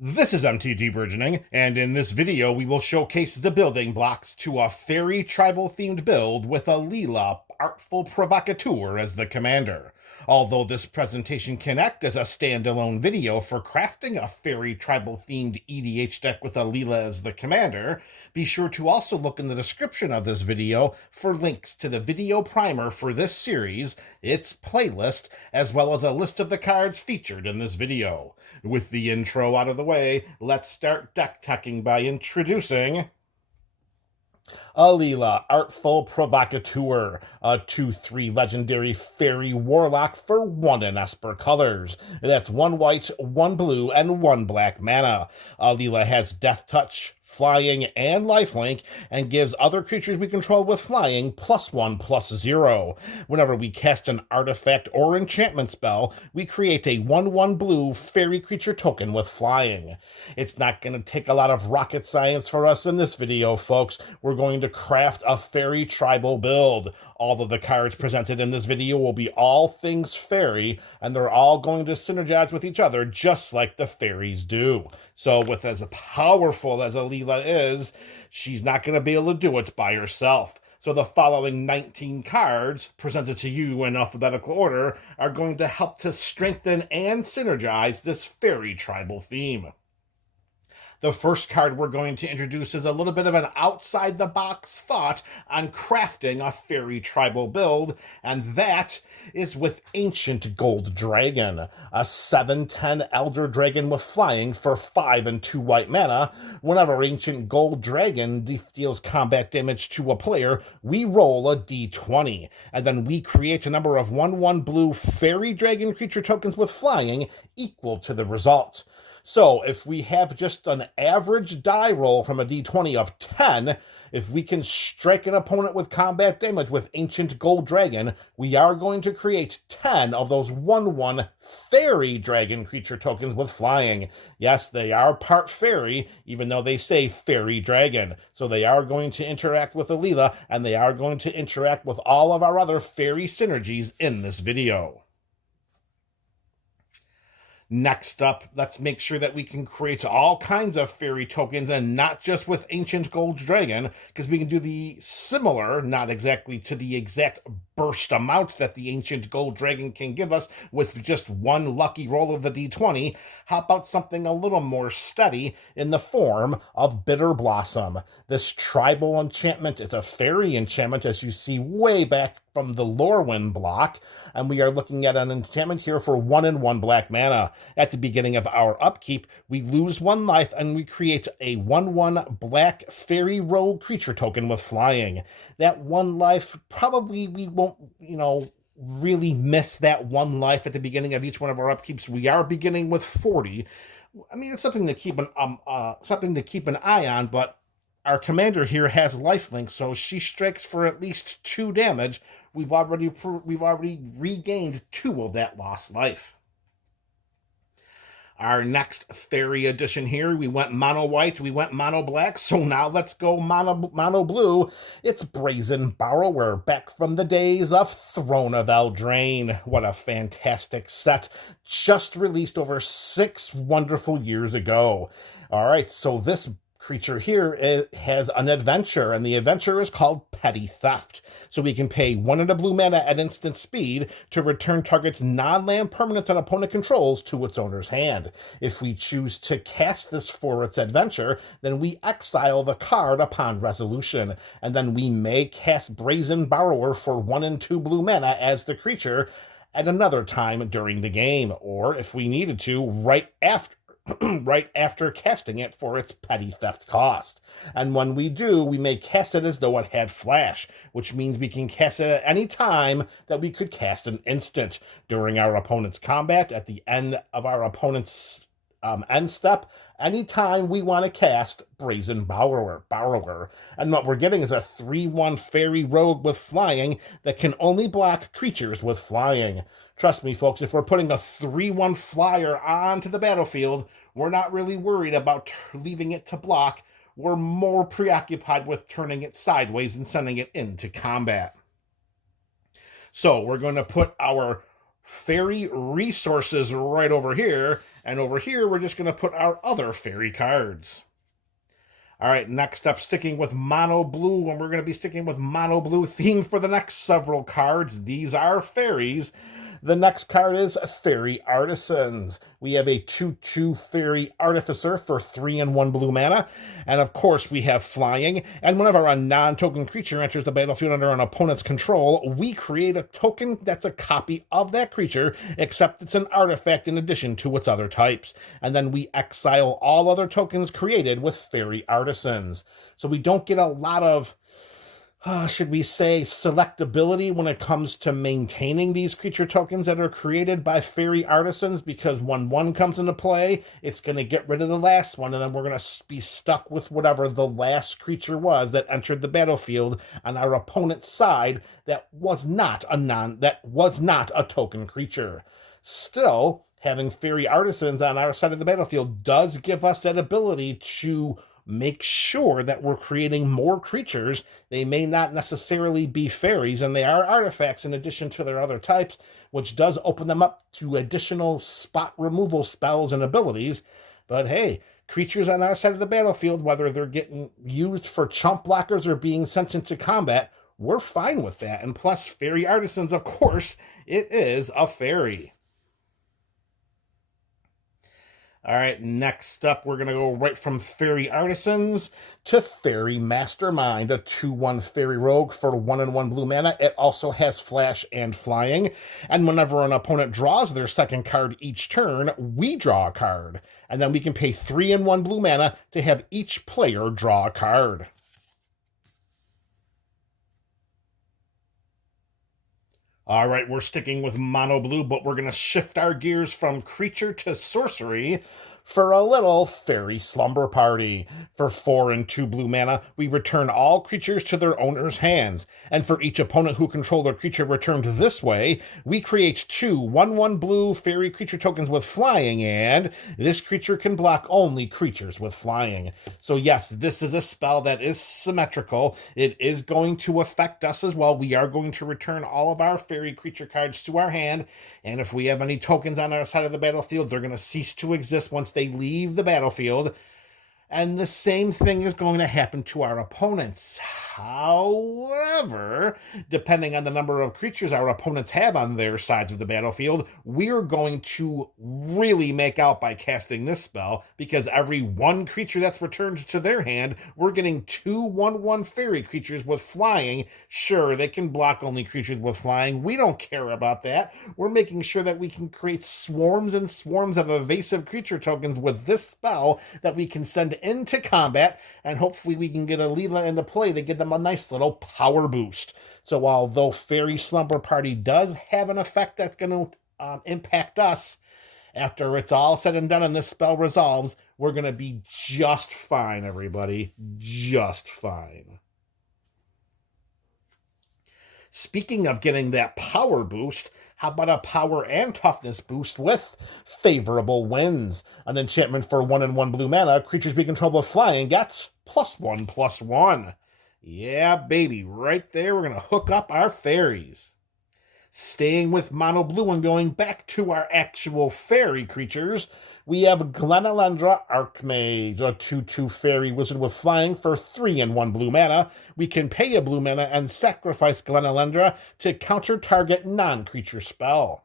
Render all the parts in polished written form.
This is MTG Burgeoning, and in this video we will showcase the building blocks to a Faerie tribal-themed build with Alela, Artful Provocateur as the commander. Although this presentation can act as a standalone video for crafting a Faerie tribal-themed EDH deck with Alela as the commander, be sure to also look in the description of this video for links to the video primer for this series, its playlist, as well as a list of the cards featured in this video. With the intro out of the way, let's start deck teching by introducing Alela, Artful Provocateur, a 2/3 legendary Faerie warlock for 1 in Esper colors. That's 1 white, 1 blue, and 1 black mana. Alela has Death Touch, Flying, and Lifelink, and gives other creatures we control with Flying +1/+0. Whenever we cast an artifact or enchantment spell, we create a 1/1 blue Faerie creature token with Flying. It's not going to take a lot of rocket science for us in this video, folks. We're going to craft a Faerie tribal build. All of the cards presented in this video will be all things Faerie, and they're all going to synergize with each other just like the fairies do. So with as powerful as Alela is, she's not going to be able to do it by herself. So the following 19 cards presented to you in alphabetical order are going to help to strengthen and synergize this Faerie tribal theme. The first card we're going to introduce is a little bit of an outside-the-box thought on crafting a Faerie tribal build, and that is with Ancient Gold Dragon, a 7/10 Elder Dragon with Flying for 5 and 2 white mana. Whenever Ancient Gold Dragon deals combat damage to a player, we roll a d20, and then we create a number of 1/1 blue Faerie Dragon creature tokens with Flying equal to the result. So if we have just an average die roll from a d20 of 10, if we can strike an opponent with combat damage with Ancient Gold Dragon, we are going to create 10 of those 1/1 Faerie Dragon creature tokens with Flying. Yes, they are part Faerie, even though they say Faerie Dragon. So they are going to interact with Alela, and they are going to interact with all of our other Faerie synergies in this video. Next up, let's make sure that we can create all kinds of Faerie tokens and not just with Ancient Gold Dragon, because we can do the similar, not exactly to the exact burst amount that the Ancient Gold Dragon can give us with just one lucky roll of the d20. How about something a little more steady in the form of Bitter Blossom? This tribal enchantment is a Faerie enchantment, as you see way back from the Lorwyn block, and we are looking at an enchantment here for 1 and 1 black mana. At the beginning of our upkeep, we lose 1 life and we create a 1/1 black Faerie rogue creature token with Flying. That 1 life, probably we won't, really miss that 1 life at the beginning of each one of our upkeeps. We are beginning with 40. I mean, it's something to keep an eye on, but our commander here has lifelink, so she strikes for at least 2 damage. We've already regained 2 of that lost life. Our next Faerie edition here, we went mono white, we went mono black, so now let's go mono blue. It's Brazen Borrower, back from the days of Throne of Eldraine. What a fantastic set, just released over 6 wonderful years ago. All right, so this creature here has an adventure, and the adventure is called Petty Theft. So we can pay 1 and a blue mana at instant speed to return target non-land permanent an opponent controls to its owner's hand. If we choose to cast this for its adventure, then we exile the card upon resolution, and then we may cast Brazen Borrower for 1 and 2 blue mana as the creature at another time during the game, or if we needed to, right after casting it for its petty theft cost. And when we do, we may cast it as though it had flash, which means we can cast it at any time that we could cast an instant during our opponent's combat, at the end of our opponent's end step, anytime we want to cast Brazen Borrower. And what we're getting is a 3/1 Faerie rogue with Flying that can only block creatures with Flying. Trust me, folks, if we're putting a 3/1 flyer onto the battlefield, we're not really worried about leaving it to block. We're more preoccupied with turning it sideways and sending it into combat. So we're going to put our Faerie resources right over here, and over here we're just going to put our other Faerie cards. All right, next up, sticking with mono blue, and we're going to be sticking with mono blue theme for the next several cards. These are fairies. The next card is Faerie Artisans. We have a 2/2 Faerie Artificer for 3 and 1 blue mana. And of course, we have flying. And whenever a non-token creature enters the battlefield under an opponent's control, we create a token that's a copy of that creature, except it's an artifact in addition to its other types. And then we exile all other tokens created with Faerie Artisans. So we don't get a lot of should we say, selectability when it comes to maintaining these creature tokens that are created by Faerie Artisans, because when one comes into play, it's going to get rid of the last one, and then we're going to be stuck with whatever the last creature was that entered the battlefield on our opponent's side that was not a token creature. Still, having Faerie Artisans on our side of the battlefield does give us that ability to make sure that we're creating more creatures. They may not necessarily be fairies, and they are artifacts in addition to their other types, which does open them up to additional spot removal spells and abilities. But hey, creatures on our side of the battlefield, whether they're getting used for chump blockers or being sent into combat, we're fine with that. And plus, Faerie Artisans, of course, it is a fairy. All right, next up, we're going to go right from Faerie Artisans to Faerie Mastermind, a 2/1 Fairy Rogue for 1 and 1 blue mana. It also has flash and flying. And whenever an opponent draws their second card each turn, we draw a card. And then we can pay 3 and 1 blue mana to have each player draw a card. All right, we're sticking with mono blue, but we're going to shift our gears from creature to sorcery for a little Faerie Slumber Party. For 4 and 2 blue mana, we return all creatures to their owner's hands. And for each opponent who controlled a creature returned this way, we create 2 1/1 blue fairy creature tokens with flying, and this creature can block only creatures with flying. So yes, this is a spell that is symmetrical. It is going to affect us as well. We are going to return all of our fairy creature cards to our hand, and if we have any tokens on our side of the battlefield, they're going to cease to exist once they leave the battlefield. And the same thing is going to happen to our opponents. However, depending on the number of creatures our opponents have on their sides of the battlefield, we're going to really make out by casting this spell, because every one creature that's returned to their hand, we're getting 2 1/1 fairy creatures with flying. Sure, they can block only creatures with flying. We don't care about that. We're making sure that we can create swarms and swarms of evasive creature tokens with this spell that we can send into combat, and hopefully we can get Alela into play to give them a nice little power boost. So although Faerie Slumber Party does have an effect that's going to impact us, after it's all said and done and this spell resolves, we're going to be just fine, everybody. Just fine. Speaking of getting that power boost, how about a power and toughness boost with Favorable Winds? An enchantment for 1 and 1 blue mana. Creatures we control with flying gets +1/+1. Yeah, baby, right there, we're going to hook up our fairies. Staying with mono blue and going back to our actual fairy creatures, we have Glenalendra Archmage, a 2/2 fairy wizard with flying for 3 and 1 blue mana. We can pay a blue mana and sacrifice Glenalendra to counter target non-creature spell.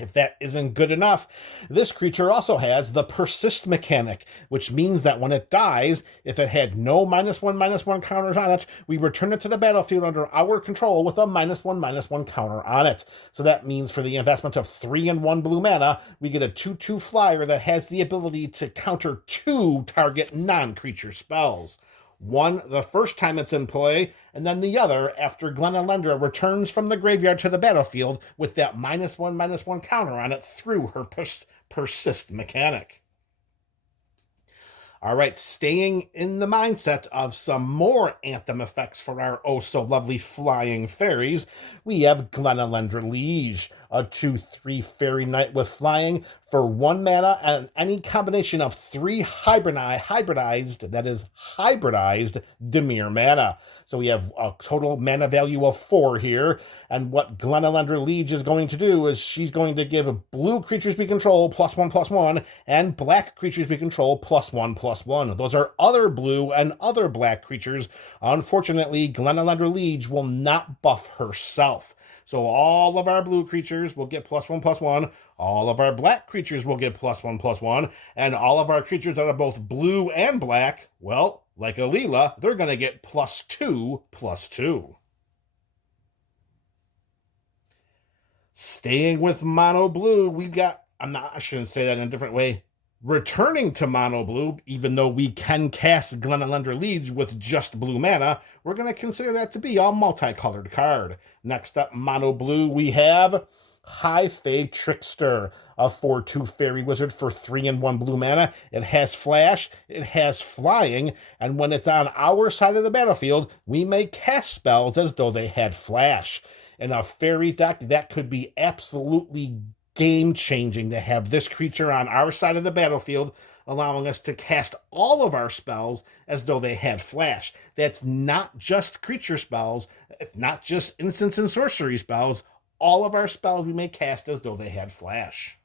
If that isn't good enough, this creature also has the Persist mechanic, which means that when it dies, if it had no -1/-1 counters on it, we return it to the battlefield under our control with a -1/-1 counter on it. So that means for the investment of 3 and 1 blue mana, we get a 2/2 flyer that has the ability to counter 2 target non-creature spells. One the first time it's in play, and then the other after Glenalendra returns from the graveyard to the battlefield with that -1/-1 counter on it through her Persist mechanic. All right, staying in the mindset of some more Anthem effects for our oh-so-lovely flying fairies, we have Glenalendra Liege, a 2/3 Faerie Knight with flying for 1 mana and any combination of 3 hybridized Dimir mana. So we have a total mana value of 4 here, and what Glenelender Liege is going to do is she's going to give blue creatures we control +1/+1 and black creatures we control +1/+1. Those are other blue and other black creatures. Unfortunately, Glenelender Liege will not buff herself. So all of our blue creatures will get +1/+1, all of our black creatures will get +1/+1, and all of our creatures that are both blue and black, well, like Alela, they're going to get +2/+2. Staying with mono blue, we got, I shouldn't say that in a different way. Returning to mono blue, even though we can cast Glenelender Liege with just blue mana, we're going to consider that to be a multicolored card. Next up, mono blue, we have High Fae Trickster, a 4/2 fairy wizard for 3 and 1 blue mana. It has flash, it has flying, and when it's on our side of the battlefield, we may cast spells as though they had flash. In a fairy deck, that could be absolutely game-changing to have this creature on our side of the battlefield, allowing us to cast all of our spells as though they had flash. That's not just creature spells, it's not just instants and sorcery spells. All of our spells we may cast as though they had flash.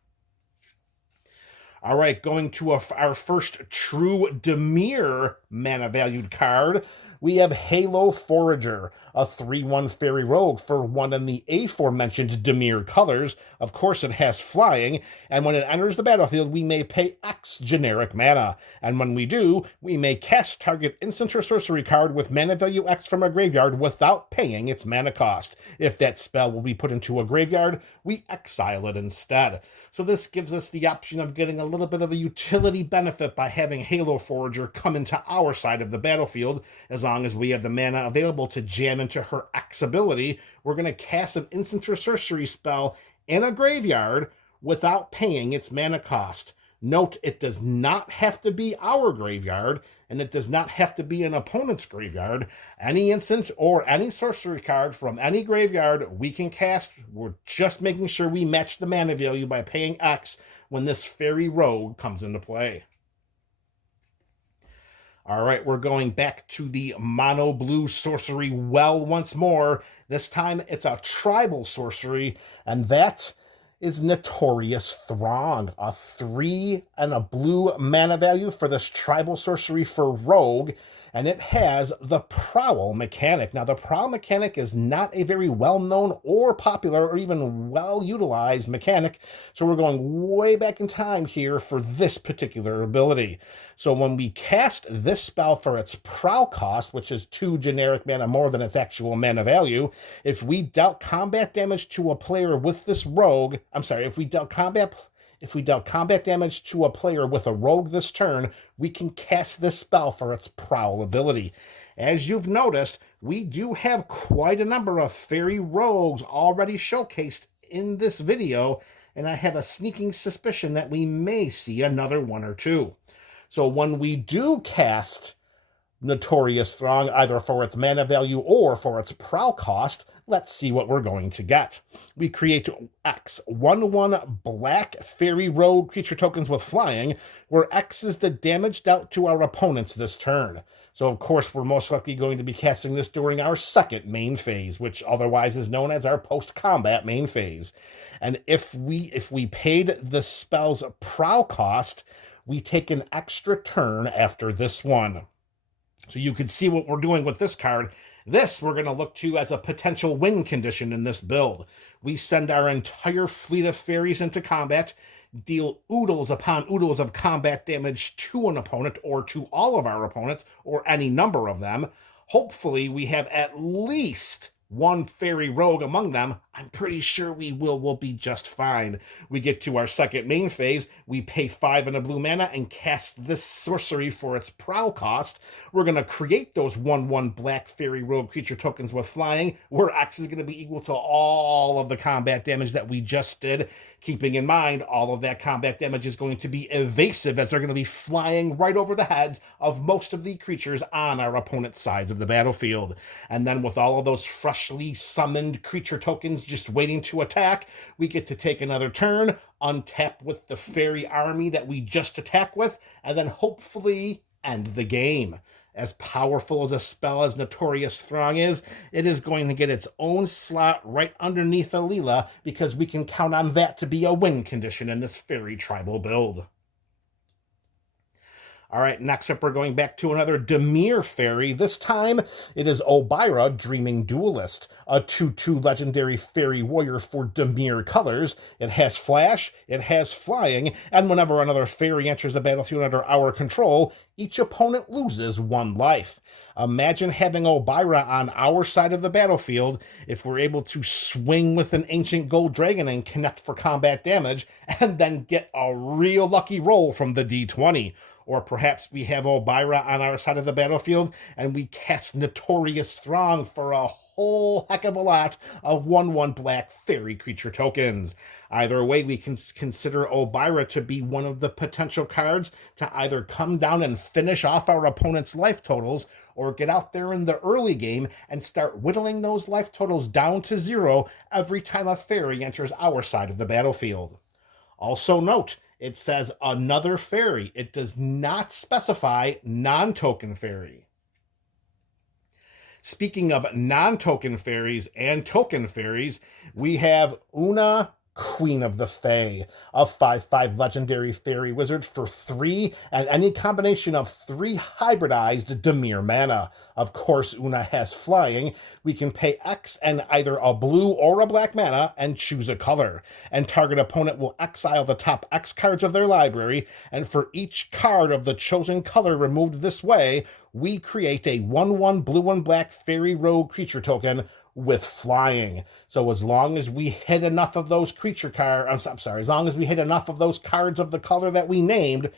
All right, going to our first true Dimir mana-valued card, we have Halo Forager, a 3/1 fairy rogue for 1 in the aforementioned Dimir colors. Of course, it has flying, and when it enters the battlefield, we may pay X generic mana. And when we do, we may cast target instant or sorcery card with mana value X from a graveyard without paying its mana cost. If that spell will be put into a graveyard, we exile it instead. So this gives us the option of getting a little bit of a utility benefit by having Halo Forager come into our side of the battlefield. As long as we have the mana available to jam into her X ability, we're going to cast an instant or sorcery spell in a graveyard without paying its mana cost. Note, it does not have to be our graveyard, and it does not have to be an opponent's graveyard. Any instant or any sorcery card from any graveyard we can cast. We're just making sure we match the mana value by paying X when this fairy rogue comes into play. All right, we're going back to the mono blue sorcery well once more. This time it's a tribal sorcery, and that is Notorious Throng, a 3 and a blue mana value for this tribal sorcery for rogue, and it has the Prowl mechanic. Now, the Prowl mechanic is not a very well-known or popular or even well-utilized mechanic, so we're going way back in time here for this particular ability. So when we cast this spell for its Prowl cost, which is 2 generic mana more than its actual mana value, if we dealt combat damage to a player with this rogue, if we dealt combat damage to a player with a rogue this turn, we can cast this spell for its Prowl ability. As you've noticed, we do have quite a number of fairy rogues already showcased in this video, and I have a sneaking suspicion that we may see another 1 or 2. So when we do cast Notorious Throng, either for its mana value or for its Prowl cost, let's see what we're going to get. We create X, 1/1 black fairy rogue creature tokens with flying, where X is the damage dealt to our opponents this turn. So of course we're most likely going to be casting this during our second main phase, which otherwise is known as our post-combat main phase. And if we paid the spell's Prowl cost, we take an extra turn after this one. So you can see what we're doing with this card. This we're going to look to as a potential win condition in this build. We send our entire fleet of fairies into combat, deal oodles upon oodles of combat damage to an opponent or to all of our opponents or any number of them. Hopefully we have at least 1 fairy rogue among them. I'm pretty sure we'll be just fine. We get to our second main phase. We pay 5 and a blue mana and cast this sorcery for its Prowl cost. We're going to create those 1/1 black fairy rogue creature tokens with flying, where X is going to be equal to all of the combat damage that we just did. Keeping in mind, all of that combat damage is going to be evasive, as they're going to be flying right over the heads of most of the creatures on our opponent's sides of the battlefield. And then with all of those freshly summoned creature tokens tokens just waiting to attack. We get to take another turn, untap with the Faerie army that we just attacked with, and then hopefully end the game. As powerful as a spell as Notorious Throng is, it is going to get its own slot right underneath Alela, because we can count on that to be a win condition in this Faerie tribal build. All right, next up, we're going back to another Dimir Faerie. This time, it is Obira, Dreaming Duelist, a 2/2 legendary Faerie warrior for Dimir colors. It has flash, it has flying, and whenever another Faerie enters the battlefield under our control, each opponent loses 1 life. Imagine having Obira on our side of the battlefield if we're able to swing with an Ancient Gold Dragon and connect for combat damage, and then get a real lucky roll from the D20. Or perhaps we have Obira on our side of the battlefield and we cast Notorious Throng for a whole heck of a lot of 1/1 black Faerie creature tokens. Either way, we can consider Obira to be one of the potential cards to either come down and finish off our opponent's life totals, or get out there in the early game and start whittling those life totals down to 0 every time a Faerie enters our side of the battlefield. Also note, it says another Faerie. It does not specify non-token Faerie. Speaking of non-token Faeries and token Faeries, we have Una, Queen of the Fae, a 5/5 legendary Faerie wizard for 3 and any combination of 3 hybridized Dimir mana. Of course, Una has flying. We can pay X and either a blue or a black mana and choose a color. And target opponent will exile the top X cards of their library, and for each card of the chosen color removed this way, we create a 1/1 blue and black Faerie rogue creature token with flying. So as long as we hit enough of those as long as we hit enough of those cards of the color that we named,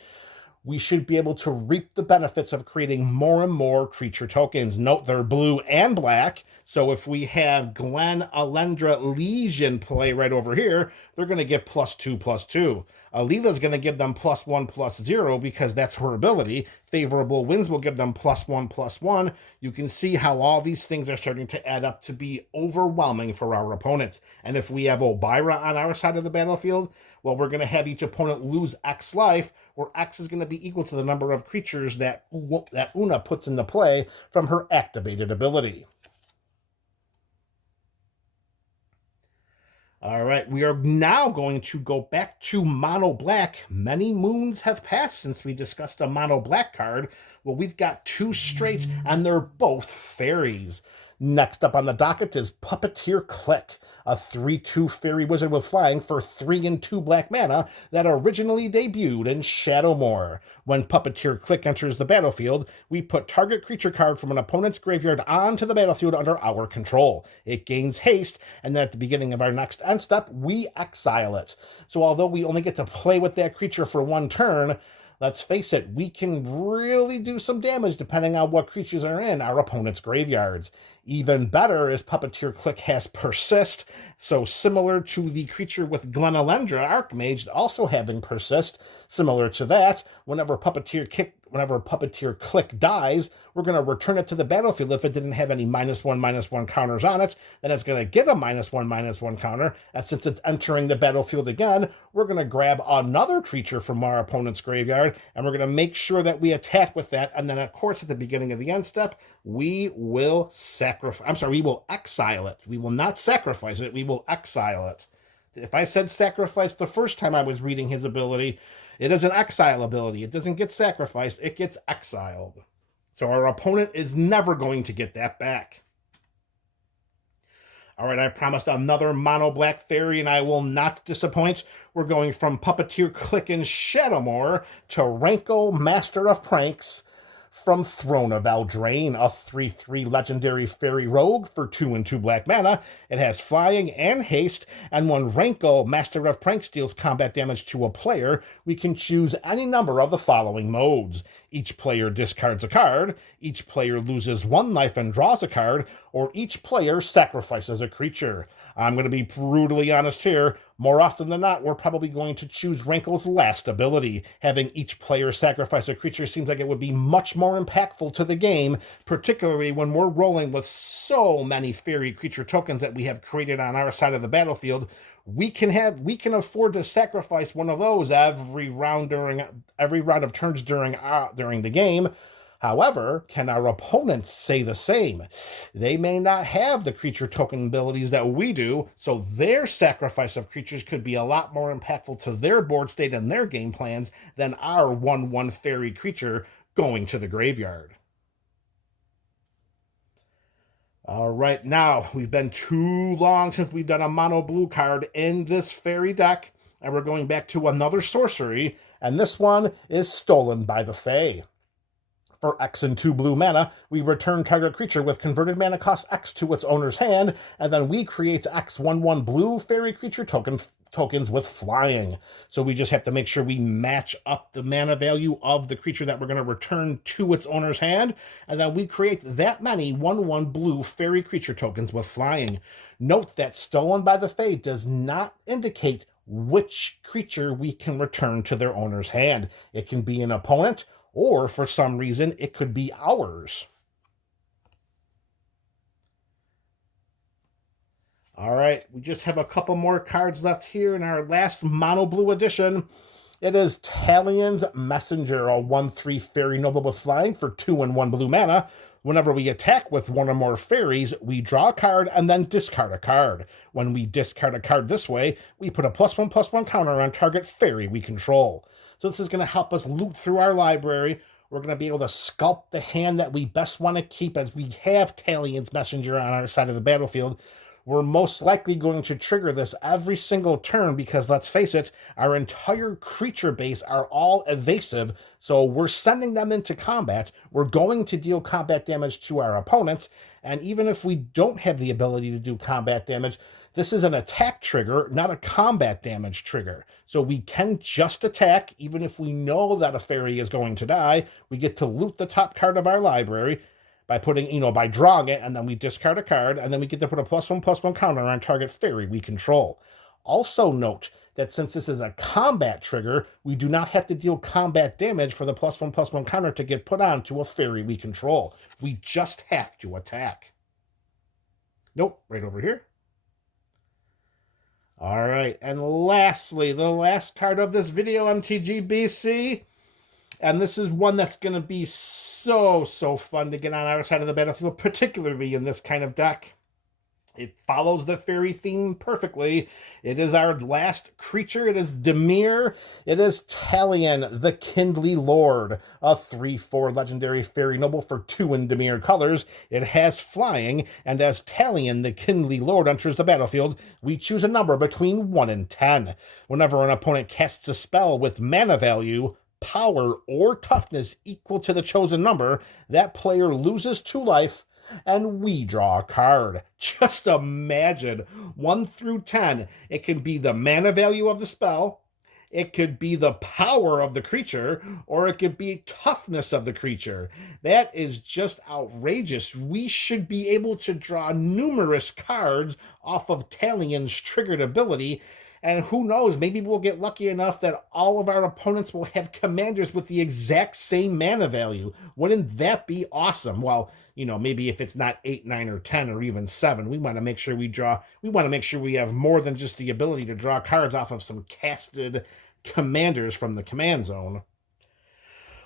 we should be able to reap the benefits of creating more and more creature tokens. Note they're blue and black, so if we have Glen Alendra Legion play right over here, they're going to get +2/+2. Alela's going to give them +1/+0 because that's her ability. Favorable winds will give them +1/+1. You can see how all these things are starting to add up to be overwhelming for our opponents. And if we have Obira on our side of the battlefield, well, we're going to have each opponent lose X life, where X is going to be equal to the number of creatures that Una puts into play from her activated ability. All right, we are now going to go back to Mono Black. Many moons have passed since we discussed a Mono Black card. Well, we've got 2 straight, and they're both Faeries. Next up on the docket is Puppeteer Click, a 3/2 Faerie wizard with flying for 3 and 2 black mana that originally debuted in Shadowmoor. When Puppeteer Click enters the battlefield, we put target creature card from an opponent's graveyard onto the battlefield under our control. It gains haste, and then at the beginning of our next end step, we exile it. So although we only get to play with that creature for 1 turn, let's face it, we can really do some damage depending on what creatures are in our opponent's graveyards. Even better is Puppeteer Click has Persist, so similar to the creature with Glen Alendra Archmage also having Persist, similar to that, whenever Puppeteer Click dies, we're going to return it to the battlefield if it didn't have any -1/-1 counters on it, then it's going to get a -1/-1 counter, and since it's entering the battlefield again, we're going to grab another creature from our opponent's graveyard, and we're going to make sure that we attack with that, and then of course at the beginning of the end step, we will exile it. We will not sacrifice it, we will exile it. If I said sacrifice the first time I was reading his ability, it is an exile ability. It doesn't get sacrificed, it gets exiled. So our opponent is never going to get that back. All right, I promised another Mono Black Faerie, and I will not disappoint. We're going from Puppeteer Click in Shadowmoor to Rankle, Master of Pranks, from Throne of Eldraine, a 3/3 legendary Faerie rogue for 2 and 2 black mana. It has flying and haste, and when Rankle, Master of Pranks, deals combat damage to a player, we can choose any number of the following modes. Each player discards a card, each player loses 1 life and draws a card, or each player sacrifices a creature. I'm going to be brutally honest here. More often than not, we're probably going to choose Rankle's last ability. Having each player sacrifice a creature seems like it would be much more impactful to the game, particularly when we're rolling with so many Faerie creature tokens that we have created on our side of the battlefield. We can afford to sacrifice one of those every round of turns during the game. However, can our opponents say the same? They may not have the creature token abilities that we do, so their sacrifice of creatures could be a lot more impactful to their board state and their game plans than our 1/1 Faerie creature going to the graveyard. All right, now, we've been too long since we've done a mono blue card in this Faerie deck, and we're going back to another sorcery, and this one is Stolen by the Fae. For X and 2 blue mana, we return target creature with converted mana cost X to its owner's hand, and then we create X 1/1 blue Faerie creature tokens with flying. So we just have to make sure we match up the mana value of the creature that we're going to return to its owner's hand, and then we create that many 1/1 blue Faerie creature tokens with flying. Note that Stolen by the Fae does not indicate which creature we can return to their owner's hand. It can be an opponent, or for some reason, it could be ours. All right, we just have a couple more cards left here in our last mono blue edition. It is Talion's Messenger, a 1/3 Faerie Noble with flying for 2 and 1 blue mana. Whenever we attack with one or more fairies, we draw a card and then discard a card. When we discard a card this way, we put a +1/+1 counter on target fairy we control. So this is going to help us loot through our library. We're going to be able to sculpt the hand that we best want to keep as we have Talion's Messenger on our side of the battlefield. We're most likely going to trigger this every single turn because, let's face it, our entire creature base are all evasive, so we're sending them into combat. We're going to deal combat damage to our opponents, and even if we don't have the ability to do combat damage, this is an attack trigger, not a combat damage trigger. So we can just attack, even if we know that a fairy is going to die. We get to loot the top card of our library by by drawing it, and then we discard a card, and then we get to put a +1/+1 counter on target fairy we control. Also note that since this is a combat trigger, we do not have to deal combat damage for the +1/+1 counter to get put on to a fairy we control. We just have to attack. Nope, right over here. All right, and lastly, the last card of this video, MTG BC. And this is one that's going to be so fun to get on our side of the battlefield, particularly in this kind of deck. It follows the fairy theme perfectly. It is our last creature. It is Dimir. It is Talion, the Kindly Lord, a 3/4 legendary fairy noble for 2 in Dimir colors. It has flying, and as Talion, the Kindly Lord, enters the battlefield, we choose a number between 1 and 10. Whenever an opponent casts a spell with mana value, power, or toughness equal to the chosen number, that player loses 2 life, and we draw a card. Just imagine 1 through 10. It can be the mana value of the spell, it could be the power of the creature, or it could be toughness of the creature. That is just outrageous. We should be able to draw numerous cards off of Talion's triggered ability. And who knows, maybe we'll get lucky enough that all of our opponents will have commanders with the exact same mana value. Wouldn't that be awesome? Well, maybe if it's not 8, 9, or 10, or even 7, we want to make sure we have more than just the ability to draw cards off of some casted commanders from the command zone.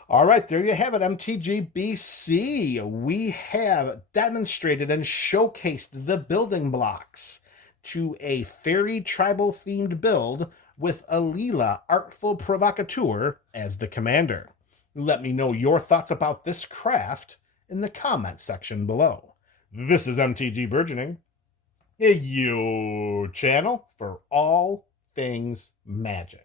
All right, there you have it, MTG BC. We have demonstrated and showcased the building blocks to a Faerie tribal-themed build with Alela, Artful Provocateur, as the commander. Let me know your thoughts about this craft in the comment section below. This is MTG Burgeoning, your channel for all things magic.